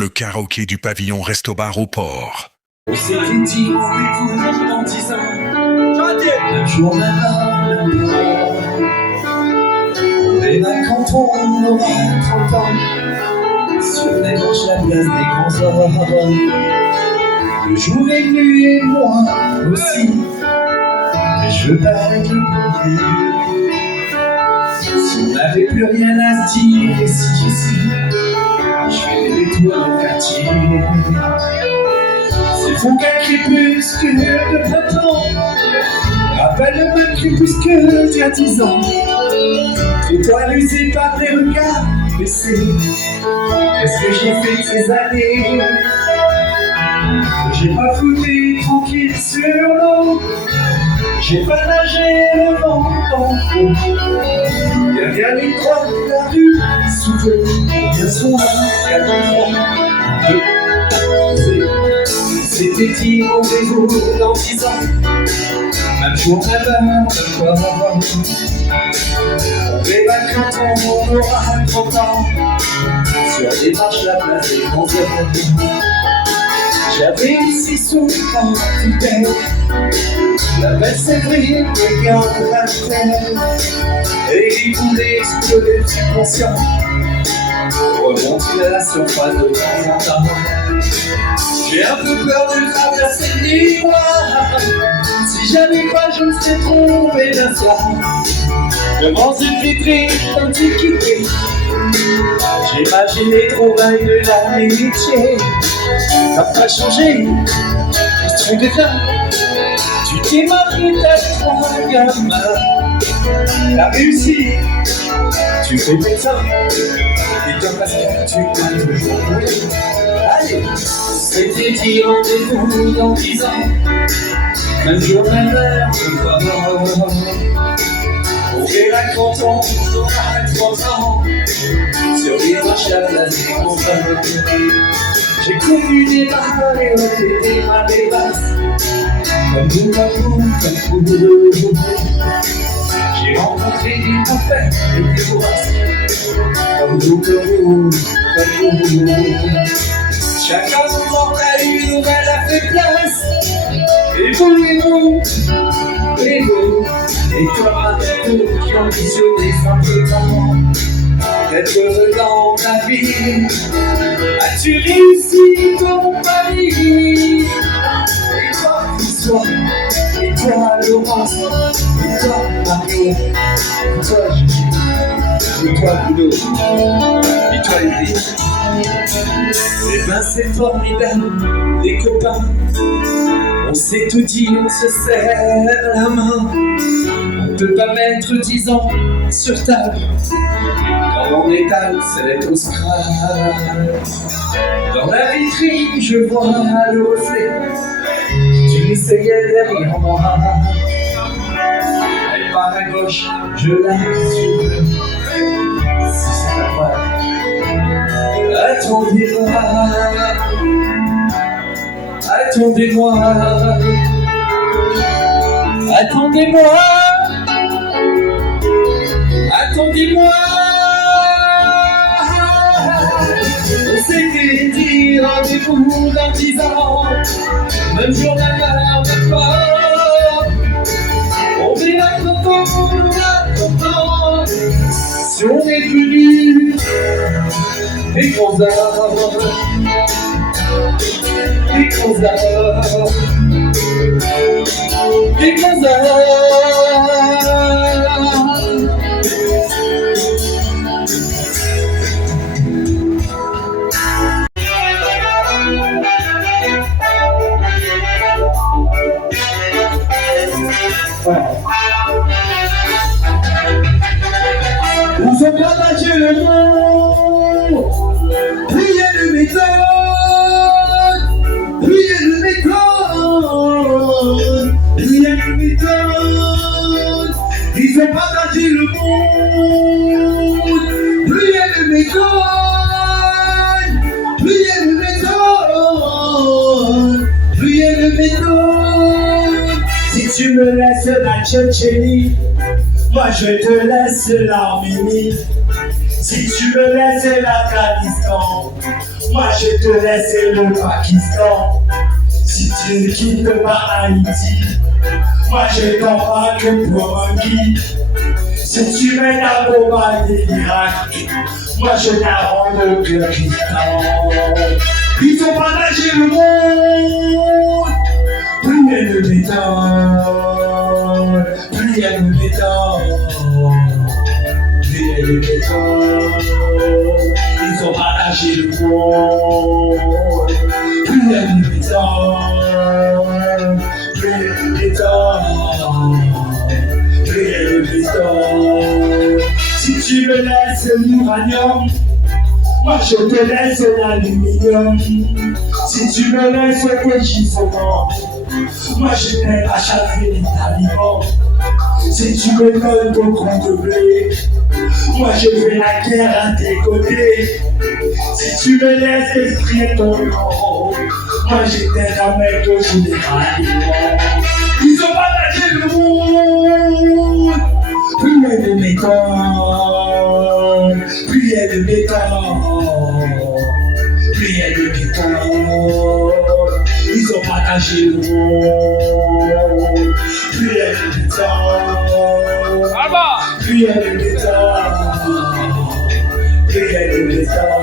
le karaoké du pavillon Resto-Bar au port. On s'était dit rendez-vous dans 10 ans. Un jour même heure, même heure. Et là quand on aura 30 ans, sur les marches la place des grands hommes, le jour est venu et moi aussi, mais je veux pas être le premier. Si on n'avait plus rien à se dire, et si ici, je fais des détours dans le quartier. C'est fou qu'un crépuscule de printemps rappelle le même crépuscule d'il y a 10 ans. Étoile usée par des regards baissés. Qu'est-ce que j'ai fait de ces années? J'ai pas flotté tranquille sur l'eau. J'ai pas nagé le vent en haut. Derrière les croix de la rue, soufflé, bien son qu'à c'était dit rendez-vous dans 10 ans. Même jour, même heure, même fois. On verra quand on aura 30 ans. Sur les marches, la place des grands hommes. J'avais aussi souvent fidèle la belle Séverine, regarde la terre. Et il voulait exploser le subconscient, remonter à la surface de temps en temps. J'ai un peu peur de traverser le miroir. Si j'avais pas, je me serais trompé d'un soir. Devant une vitrine d'antiquité, j'imaginais trouvailles de l'amitié. T'as pas changé, question de temps. Tu t'es marié, t'as 3 gamins. T'as réussi, tu fais des ça. Et toi parce que tu t'as toujours voulu. Allez, c'était dit rendez-vous dans 10 ans. Même jour, même heure, même fois. On verra quand on aura 30 ans. Sur les marches, la place des grands hommes. J'ai connu des barres et des marées basses. Comme vous, comme vous, comme vous. J'ai rencontré des prophètes et des bourrasques. Comme vous, comme vous, comme vous. Chacun moment a une nouvelle a fait place. Et vous, et comme un bateau qui ambitionnait simplement d'être heureux dans ta vie. As-tu réussi ton pari? Et toi, François, et toi, Laurence, et toi, Mario, et toi, Gigi, et toi, Bruno, et toi, Edith. Eh ben c'est formidable, les copains. On s'est tout dit, on se serre la main. On ne peut pas mettre 10 ans sur table. Quand on étale, c'est au scrap. Dans la vitrine, je vois le reflet d'une essayait derrière moi. Elle part à gauche, je la suis. Si c'est pas vrai, attendez-moi. Attendez-moi. Attendez-moi. Attendez-moi. On s'était dit rendez-vous dans 10 ans. Même jour, même heure, même fois. On verra quand on aura 30 ans. Si on est venu et qu'on a et qu'on a et qu'on a. Nous sommes partagés le monde, priez le méthode, priez le méthode, priez le méthode. Ils ont partagé le monde, priez le méthode, priez le méthode, priez le méthode. Si tu me laisses la Tchétchénie, moi je te laisse l'Arménie. Si tu me laisses l'Afghanistan, Moi je te laisse le Pakistan. Si tu ne quittes pas Haïti, moi je t'embarque pour un guide. Si tu mets la bombe à l'Irak, moi je la rends le Kyrgyzstan. Ils ont partagé le monde. Pliez le béton, pliez le béton, pliez le béton. Ils ont partagé le monde. Pliez le béton, pliez le béton, pliez le béton. Si tu me laisses l'uranium, moi je te laisse l'aluminium. Si tu me laisses le gisement, moi je t'aide à chasser les talibans. Si tu me donnes ton compte de blé, moi je fais la guerre à tes côtés. Si tu me laisses exprimer ton nom, moi je t'aide à mettre au jour des ralliements. Ils ont partagé le monde. Pliez le béton, pliez le béton, pliez le béton. Ils ont partagé le monde. Pliez le béton, pliez le béton, pliez le béton.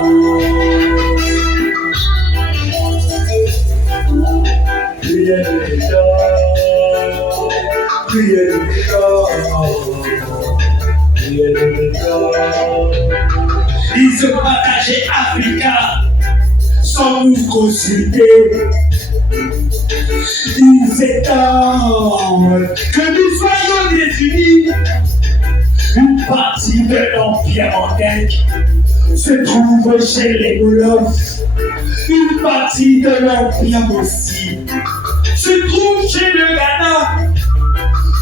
Pliez le béton, pliez le béton. Ils ont partagé Africa sans nous consulter. Ils étendent que nous soyons désunis. Une partie de l'Empire mandingue se trouve chez les Wolofs. Une partie de l'Empire aussi se trouve chez le Ghana.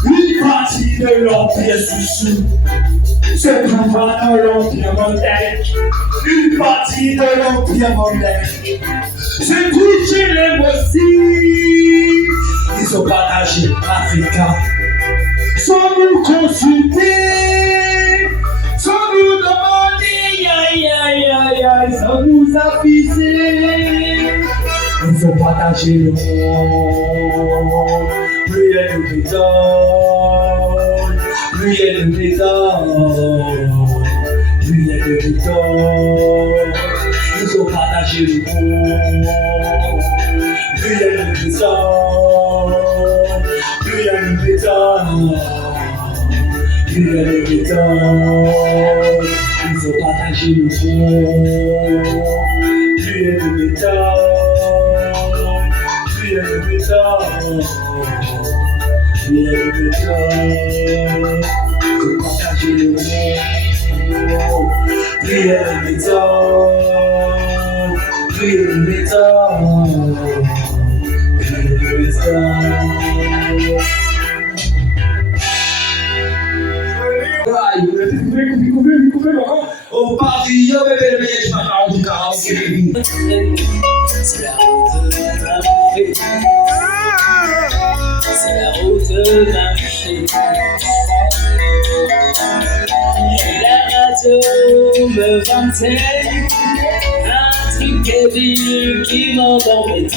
Une partie de l'Empire Soussou se trouve dans l'Empire mandingue. Une partie de l'Empire mandingue se trouve chez les Mossi. Ils ont partagé Africa sans nous consulter, sans nous demander, sans nous aviser. Ils ont partagé le monde. Pliez le béton, pliez le béton, pliez le béton. Ils ont partagé le monde. Pliez le béton, pliez le béton, pliez le béton. Ils ont partagé le monde. Pliez le béton, pliez le béton. Pliez le béton, je partage le monde. Pliez le béton, pliez le béton, pliez le béton. Au pavillon, bébé, le meilleur du matin, du karaoké. C'est la route de l'Afrique. C'est la route de l'Afrique. Et la radio me vantait un truc qui m'endormait.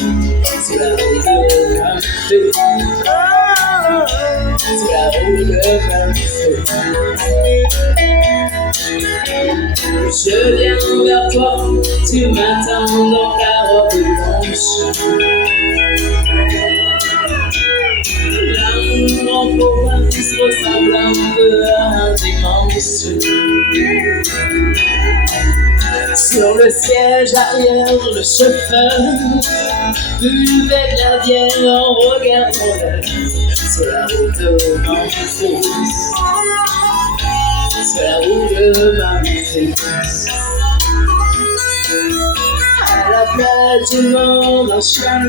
C'est la route de l'Afrique. C'est la route de l'Afrique. Je viens vers toi, tu m'attends dans ta robe blanche. L'amour en province ressemble un peu à un dimanche. Sur le siège arrière, le chauffeur buvait de la bière en regardant l'heure. C'est la route de Memphis. C'est la route de Memphis. À la plage du monde en chien,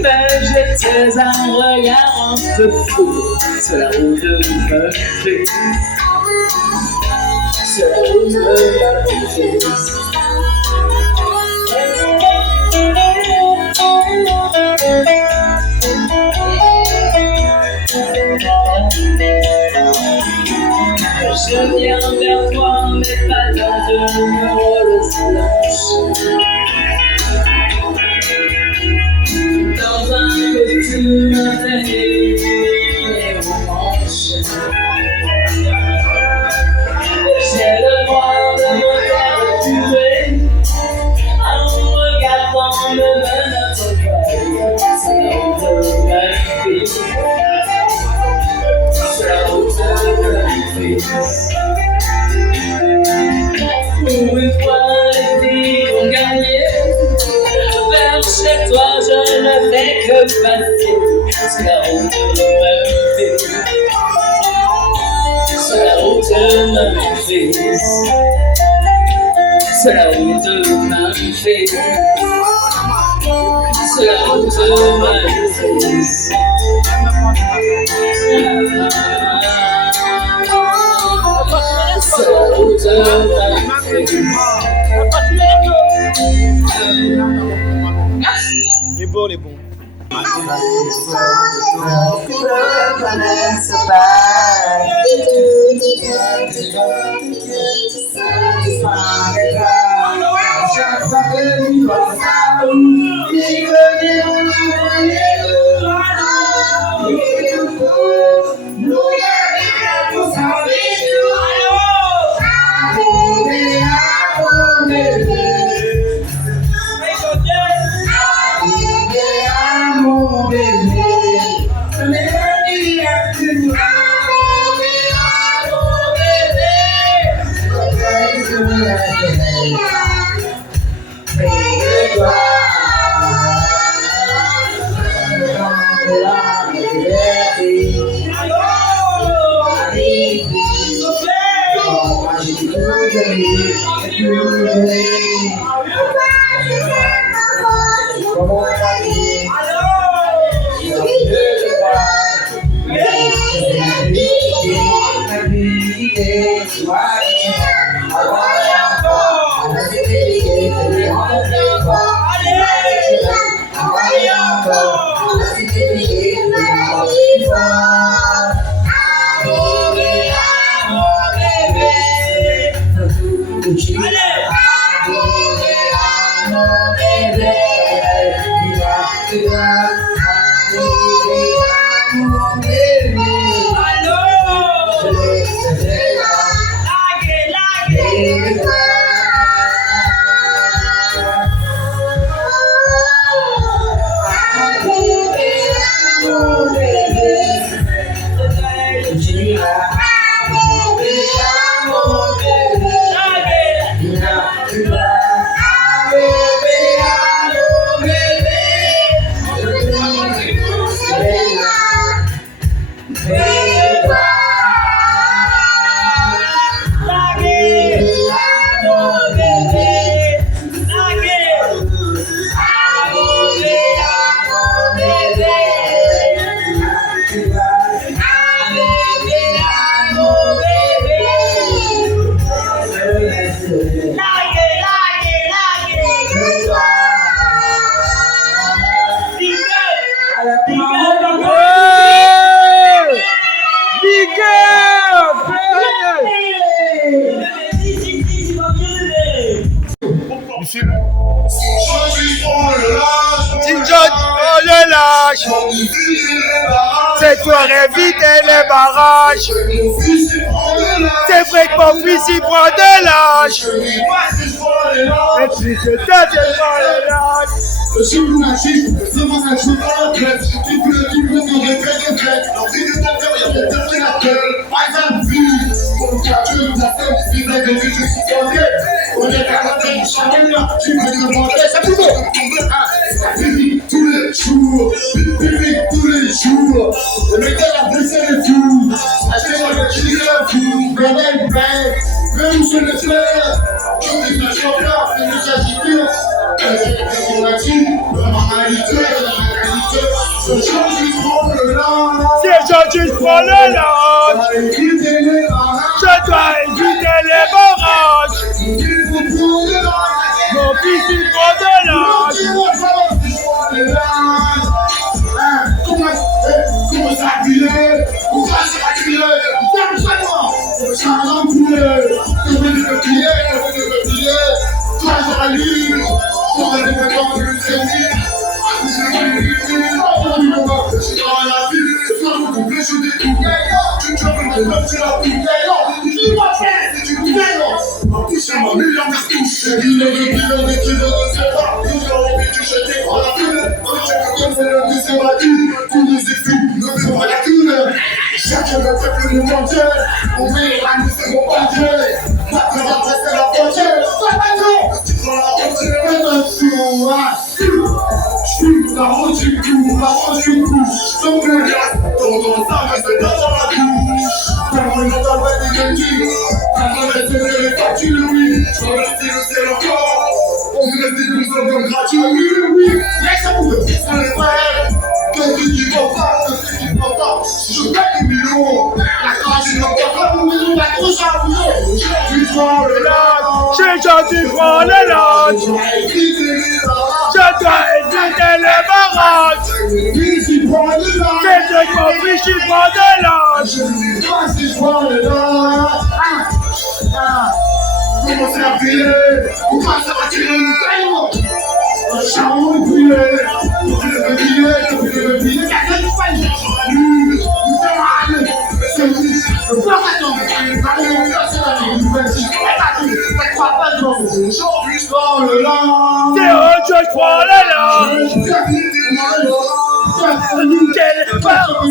mais j'étais un regard un peu fou. C'est la route de Memphis. C'est la route de Memphis. Je viens vers toi, mais pas dans de numéro le silence. passé, c'est la route Memphis. C'est la route Memphis. C'est la route Memphis. C'est la route Memphis. C'est la route Memphis. Les bons, les bons. Cette soirée éviter les barrages. C'est vrai que mon fils il prend de l'âge. Et puis c'est ça, c'est pas le lâche. Le chien vous magique, c'est mon action dans la tête. Qui peut le type de son retraite. L'envie de ton cœur, y'a peut-être qui la gueule. Par exemple, vie, mon cœur, tu nous as fait, tu sais que je suis supporté. On est à la tête du chagrin, tu peux te demander, c'est tout bon. Bibi, tous les jours, bibi, tous les jours. Le mec de la blessée et tout. Achetez-moi le kilo, tout. Bébé, même où se le faire. Je dis que je suis en place, c'est le s'agiter. C'est Jean-Jules prend le large. Je dois éviter les barrages. Mon fils il prend de l'âge. Comment ça crier? Pourquoi ça va crier? Ferme-moi! Ça va l'empouler! Je vais le plier, toi je vais lire, je vais le mettre dans le service. Je suis dans la ville, je suis complet, je suis découvert. Tu me fais c'est la bouteille. Dis-moi c'est du bouteille. En plus, c'est mon million de touches. Millions de kilos de sépas. Nous avons envie de jeter par la file. Comme c'est le c'est ma vie. Tous les effets ne font pas la cule. Chacun va faire le monde entier. On met à nous, c'est mon papier. Maintenant, c'est la frontière. Tu prends la frontière, attention. Parole du coup, donc le gaz, ton ça reste dans la couche. Quand on entend pas des gâteaux, quand on reste les factures, oui, je remercie le ciel encore. On se laisse des douces comme gratuit, oui, laisse-moi, c'est le frère. Quand tu dis pas, je gagne des millions. La carte, je n'en pas pour nous, la grosse armure. Tu prends le lac, J'ai gentil prends le large. j'ai écrit des Je dois éviter les barrages. si prends le lac. C'est de compris, je prends de l'âge. Je ne sais pas si je prends le lac. Comment c'est appuyé? Pourquoi ça va tirer une taille? Un charron épuyé. Tu veux le billet, personne ne fait le aujourd'hui, je prends le large. C'est autre chose, je prends le large. Nickel, les barrages.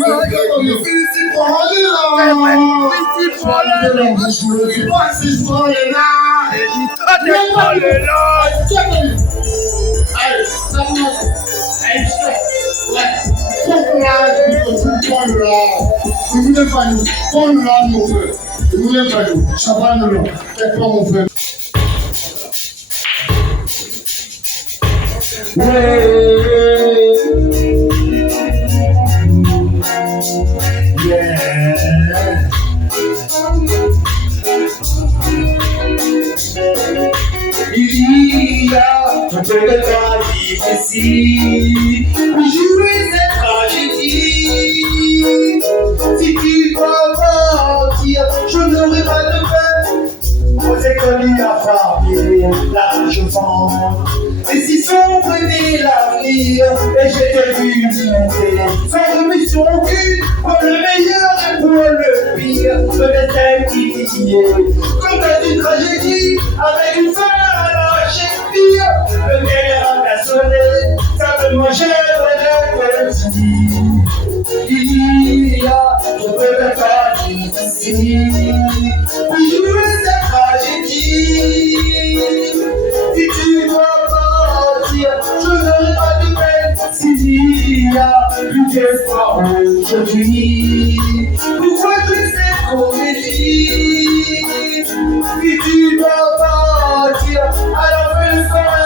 Ici, prends le C'est vrai, large. ici, prends le large. Je me dis pas si je prends le large. Et dis, toi, tu prends le large. Allez, ça monte. Allez, ouais. Prends le large, prends le large. Ne vous n'aimez pas nous. Prends le large, mon frère. Ne vous n'aimez pas nous. Chaban le large. Faites pas mon frère. Il y a un peu de temps difficile pour jouer cette tragédie. Si tu dois mentir, je n'aurai pas de peine. Aux écoliers affamés, largement. Et si sombre était l'avenir, et j'étais vu monter, sans remise sur aucune, pour le meilleur et pour le pire, le destin qui est comme dans une tragédie, avec une fin à la Shakespeare, le guerre a sonné, simplement j'aimerais petit. Il y a trop peu de temps difficile pour jouer cette tragédie. Si tu dois mentir, je n'aurai pas de peine. S'il y a plus d'espoir aujourd'hui, pourquoi jouer cette comédie? Si tu dois mentir, alors fais le soin.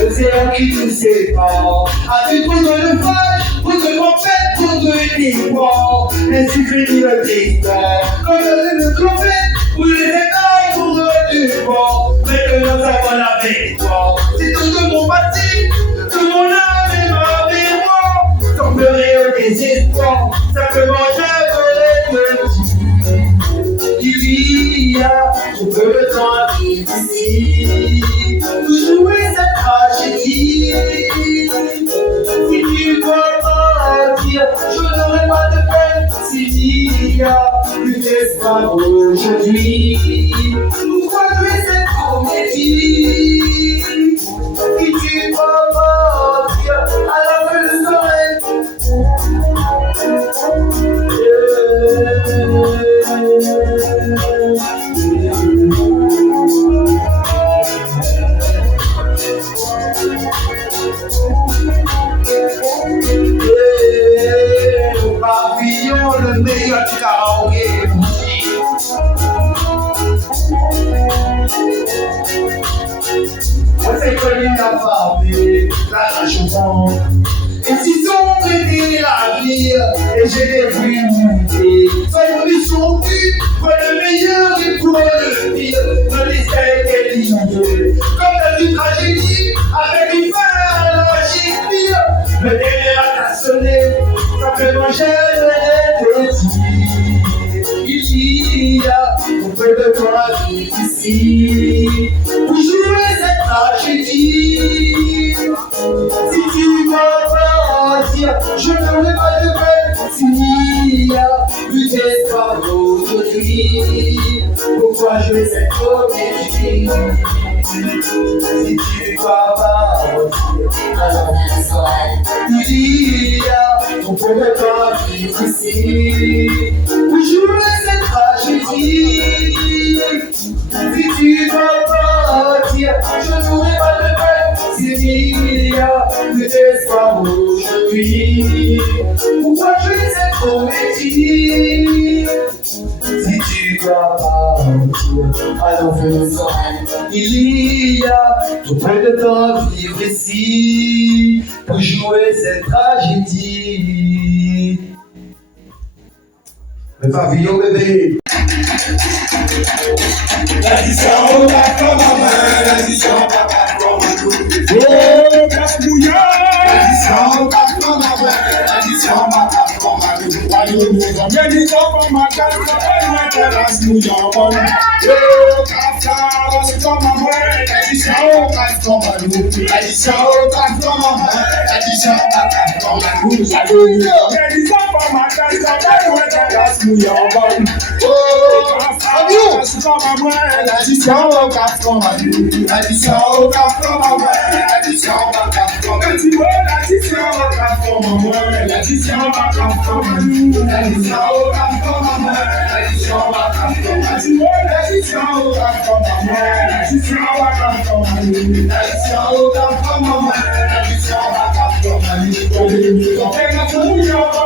L'océan qui nous sépare a vu trop de naufrages, trop de tempêtes, trop de déboires. Ainsi finit notre histoire, comme le prophète ou les états pour du bord. Maintenant ça va la victoire, c'est tout de mon passé, tout mon âme et ma mémoire. Sans pleurer au désespoir, simplement j'aimerais te dire. Il y a trop peu de temps difficile pour jouer cette tragédie. Si tu dois mentir, je n'aurai pas de peine. S'il y a plus d'espoir aujourd'hui, pourquoi jouer cette comédie? Si tu dois mentir, alors je le saurai. Pavillon, le meilleur du karaoké. On s'est connu la famille, la chanson. Et si sombre était l'avenir, et j'ai les vues monter, sans mission aucune, pour le meilleur et pour le pire, nos destins étaient limités. Comme dans une tragédie, avec une fin à la Shakespeare, le dernier a sonné, simplement j'aimerais te dire. Il y a un peu de temps difficile pour jouer cette tragédie. Si tu dois mentir, je n'aurai pas de peine. S'il y a plus d'espoir aujourd'hui, pourquoi jouer cette comédie? Si tu dois mentir, alors il y a un peu de temps Pour jouer cette tragédie. Si tu vas partir, je n'aurai pas de peine. S'il y a de l'espoir aujourd'hui, pourquoi jouer cette comédie? Si tu dois partir, alors faisons. Il y a trop peu de temps à vivre ici pour jouer cette tragédie. Le pavillon bébé. L'addition, pas comme ma main, l'addition, pas comme ma main. Oh, Gasmouya! L'addition, pas comme ma main, l'addition, pas comme ma main. Royaume, l'addition, comme ma main, Gasmouya, bon. Oh, Kafka, l'addition, ma main, l'addition, pas comme ma main. L'addition, pas comme ma main, l'addition, pas comme ma main. L'addition, pas ma main, Gasmouya, bon. Oh, Kafka, l'addition, ma main, l'addition, pas comme ma main. L'addition, pas comme ma main, l'addition, pas comme ma main. L'addition, pas comme ma main, l'addition, pas comme ma main. L'addition, pas comme ma main, l'addition, pas comme ma main. L'addition, pas comme ma main, l'addition, pas comme ma main.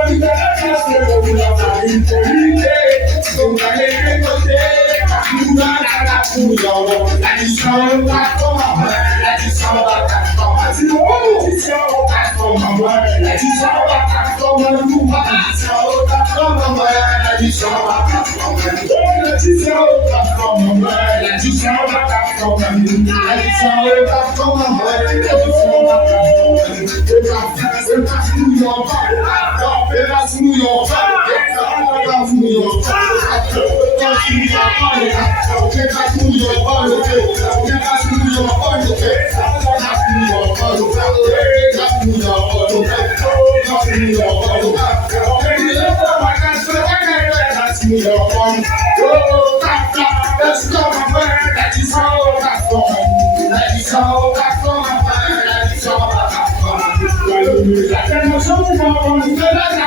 L'addition,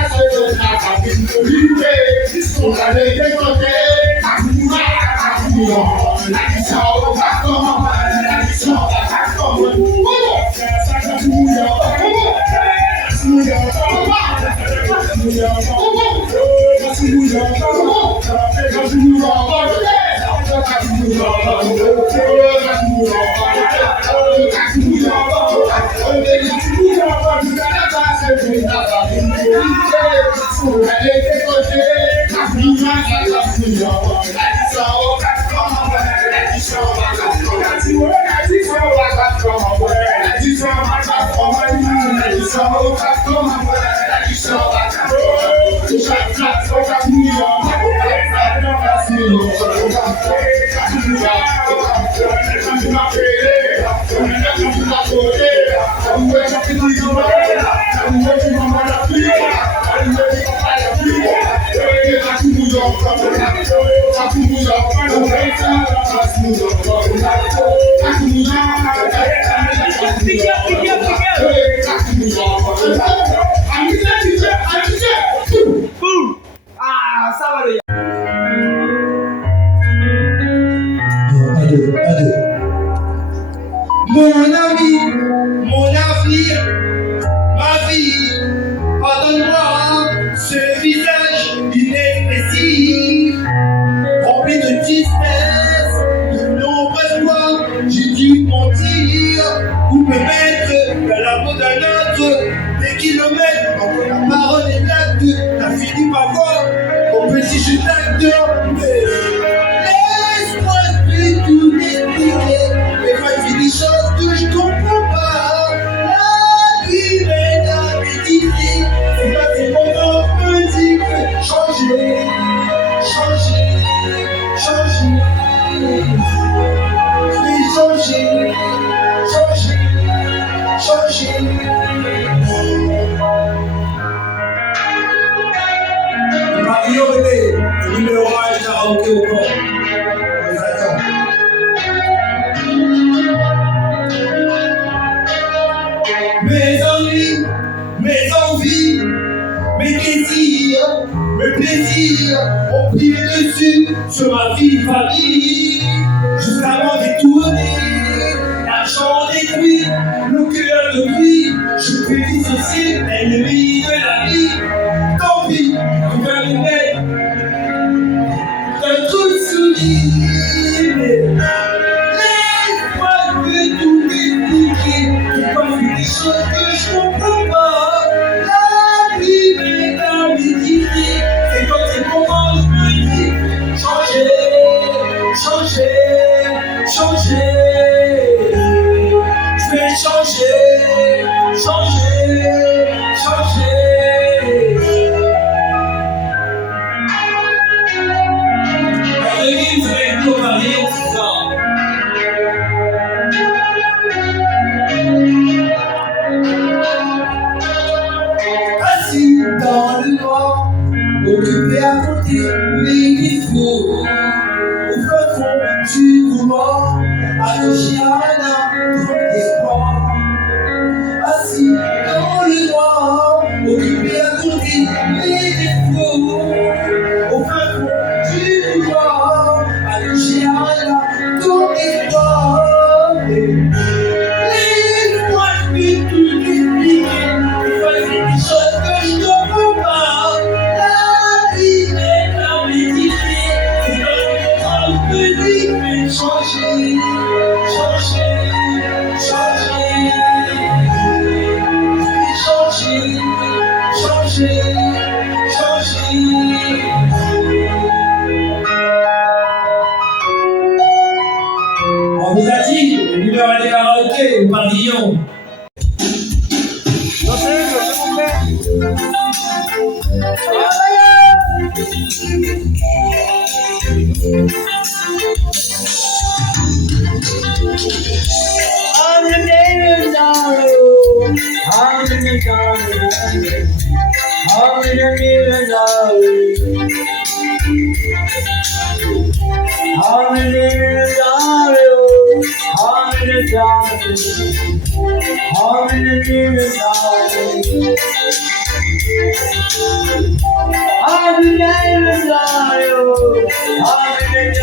pas comme ma main, l'addition, pas comme ma main. Mon ami, mon avenir, ma vie, pardonne-moi ce visage inexpressif, rempli de tristesse, de nombreuses fois, j'ai dû mentir, ou me mettre dans la peau d'un autre, des kilomètres entre la parole et l'acte, t'as fini par voir, mon petit jeu d'acteur, mais laisse-moi tout expliquer. Des choses que je comprends pas. La vie m'aide à méditer. C'est pas si mon corps me dit que changer, changer, changer. Je vais changer, changer, changer. Mario bébé, le numéro 1 est karaoké au corps. On les attend. Mes ennuis, mes envies, mes désirs, Mes plaisirs ont pris le dessus sur ma vie de famille. Jusqu'à m'en détourner, l'argent détruit, le cœur de pluie. Je suis dissocié, ennemi de la vie. Tant pis, tu vas me mettre d'un truc solide. Laisse-moi que tout expliquer. Pourquoi je fais des choses que je comprends pas. La vie m'est invisible. C'est quand c'est pour moi je me dis changer, changer, changer. Je vais changer, changer, changer. L'église avec nos maris, c'est ça. Assis dans le noir, occupé à compter mes défauts. Au fin fond du couloir, accroché à un arbre d'espoir. Assis dans le noir, occupé à compter mes défauts. Au fin fond du couloir, accroché à un arbre d'espoir. Laisse-moi je vais tout expliquer. Pourquoi c'est des choses que je ne comprends pas. La vie est invisible. C'est quand je me dis que je vais changer, changer, changer. Changer, changer, changer. On vous a dit, le numéro des karaokés au pavillon. I'm the David Dario. I'm the Dario. I'm the David Dario. I'm the David Dario. I'm the Dario. I'm the David Dario. I'm the David Dario. I'm the David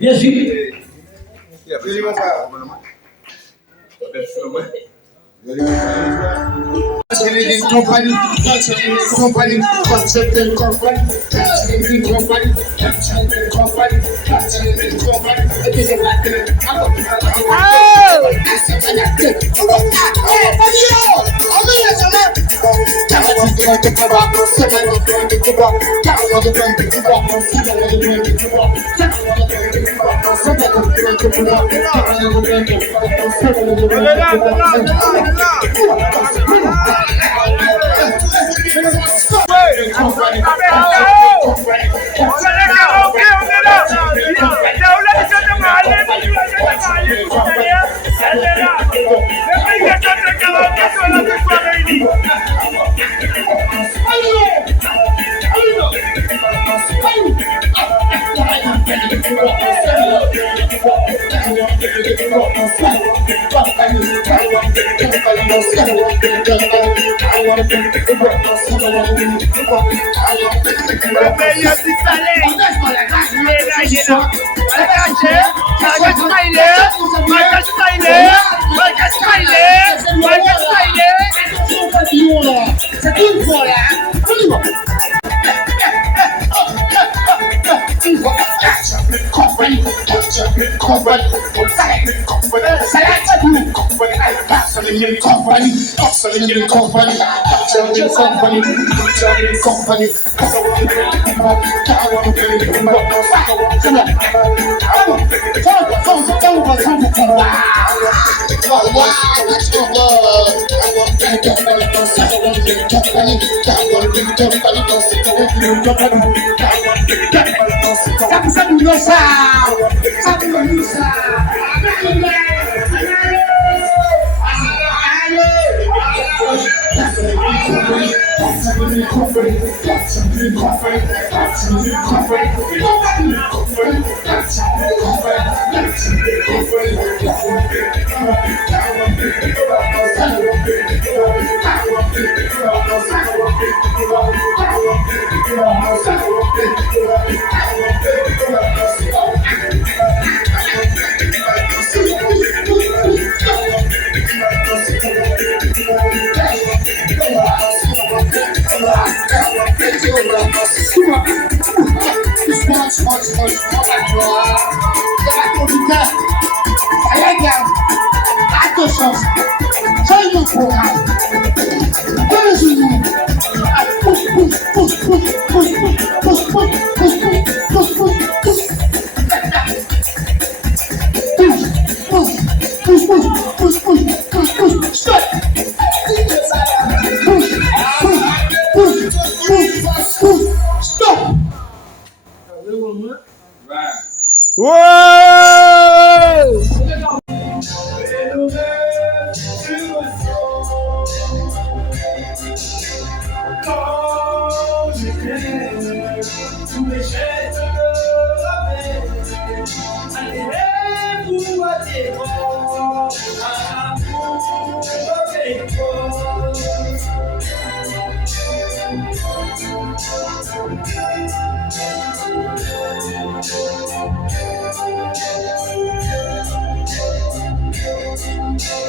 Bien sûr. Company, company, company,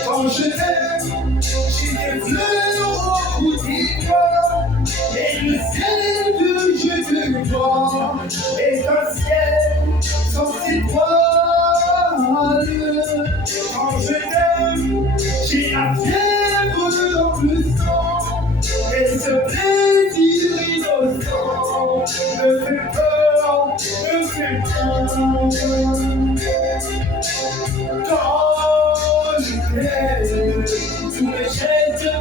Quand je t'aime, j'ai des fleurs au bout des doigts, et le ciel que je te vois est un ciel sans étoiles. Quand je t'aime, j'ai la fièvre dans le sang, et ce plaisir innocent me fait peur, me fait peur. Quand je t'aime, tous les gestes me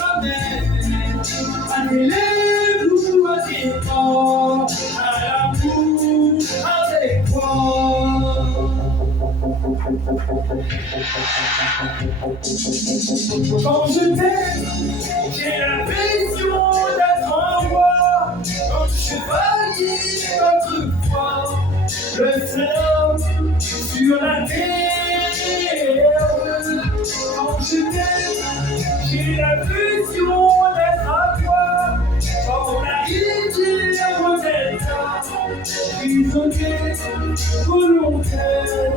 ramènent à tes lèvres, à tes bras, à l'amour avec toi. Quand je t'aime, j'ai l'impression d'être un roi, comme chevalier autrefois, le seul homme sur la terre. J'ai l'impression d'être à toi, quand la rivière redescend, prisonnier volontaire.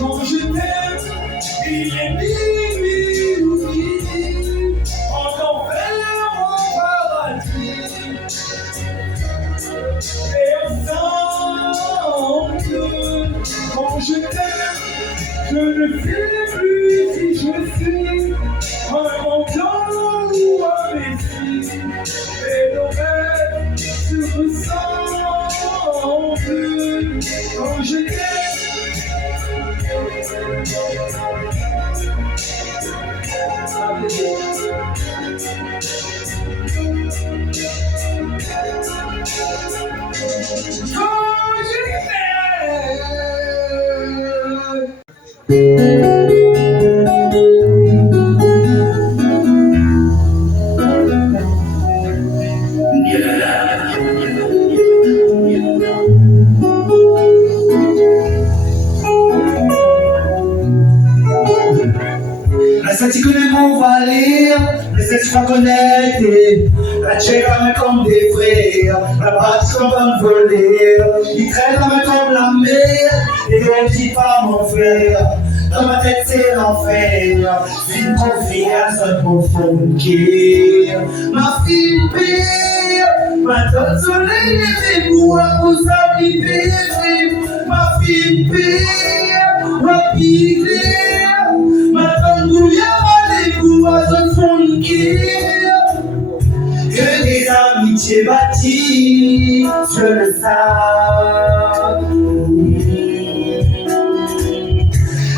Quand je t'aime, il est minuit ou midi, en enfer, en paradis. Et ensemble, quand je t'aime, je ne sais plus si je suis un mendiant ou un messie. Et nos rêves se ressemblent quand je t'aime. Tu connais mon valet, mais cette fois connecté. La check la main comme des frères, la partie comme un voler. Il traîne la main comme la mer, et elle dit pas mon frère. Dans ma tête c'est l'enfer, une confiance pour funky. Ma fille pire, maintenant le soleil est pour vous s'habiller. Ma fille pire, ma fille claire, maintenant les bourgeois funky. Que des amitiés bâties sur le sable.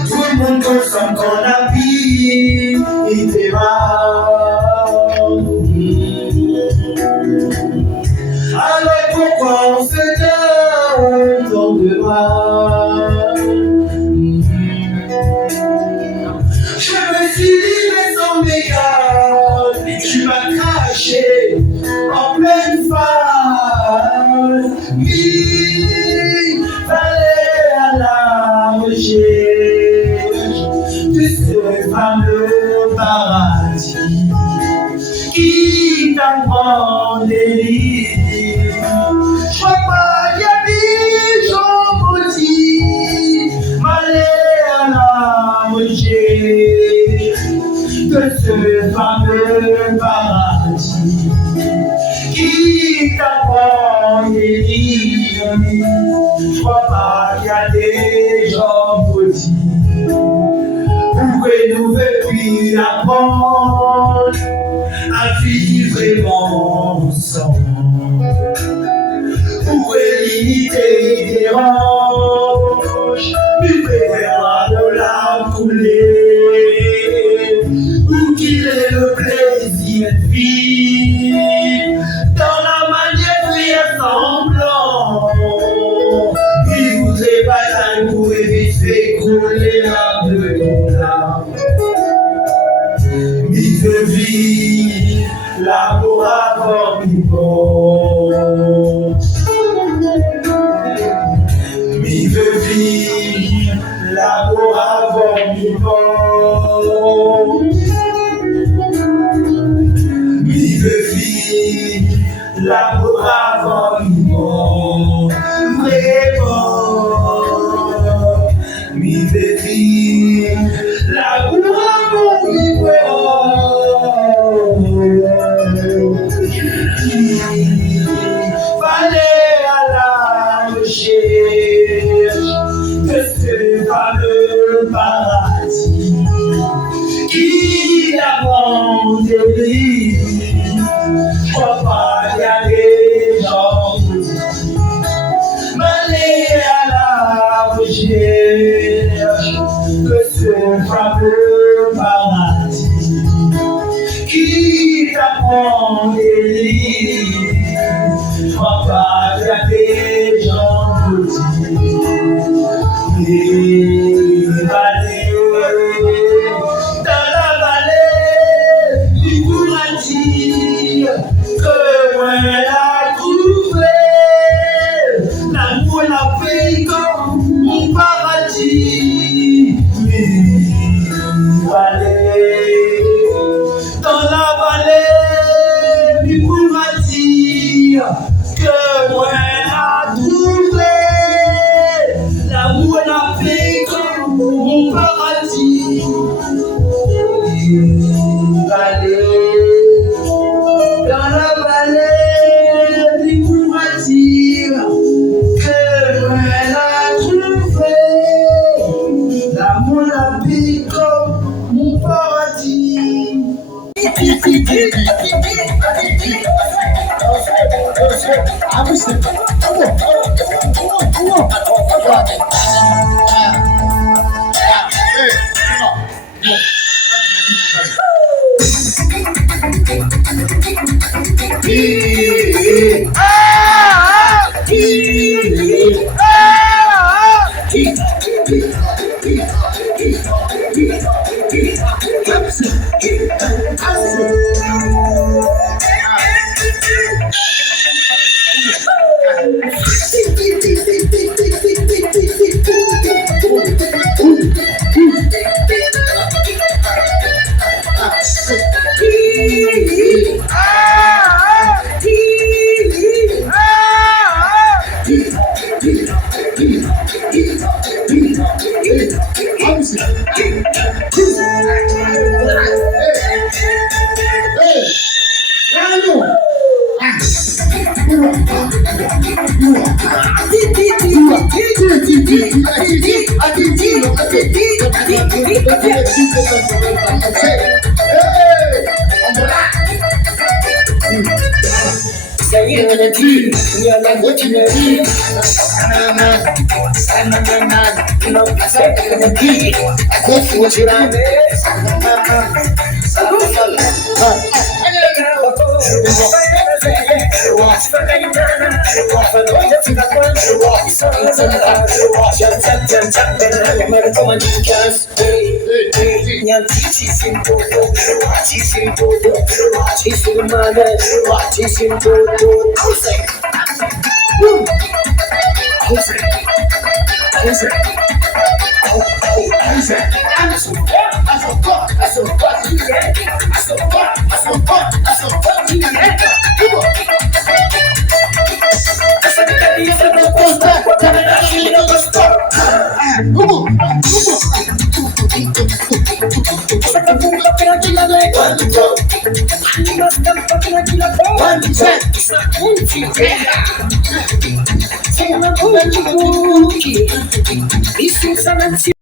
Tout le monde consomme qu'on habille, il démarre. Alors pourquoi on se donne tant de mal? Je me suis livré sans mégarde, je suis pas craché en pleine phase. Il fallait à la recherche de ce fameux paradis qui t'apprend des livres. Je crois pas qu'il y a des gens maudits, m'aller à la recherche de ce fameux paradis qui t'apprend des livres. Je crois pas qu'il y a des gens maudits. Pouvez-nous plus apprendre à vivre vraiment ensemble? Pouvez limiter les dérange, du verra de la couler, où qu'il ait le plaisir de vivre dans la manière de faire semblant. Il voudrait pas un coup et vite fait couler la de ton âme. Il veut vivre l'amour avant vivant. Il veut vivre l'amour avant vivant. Il veut vivre l'amour avant vivant. Vraiment. Il veut vivre l'amour avant vivant. Fallait à la recherche de ce fameux paradis qui l'avant des livres. Je crois pas qu'il y a des gens m'aller à la recherche de ce fameux paradis qui t'apprend des livres. Je crois pas qu'il y a des gens maudits. Les vallées, dans la vallée, il pourra dire que moi la trouvé, l'amour la paix comme mon paradis. Mais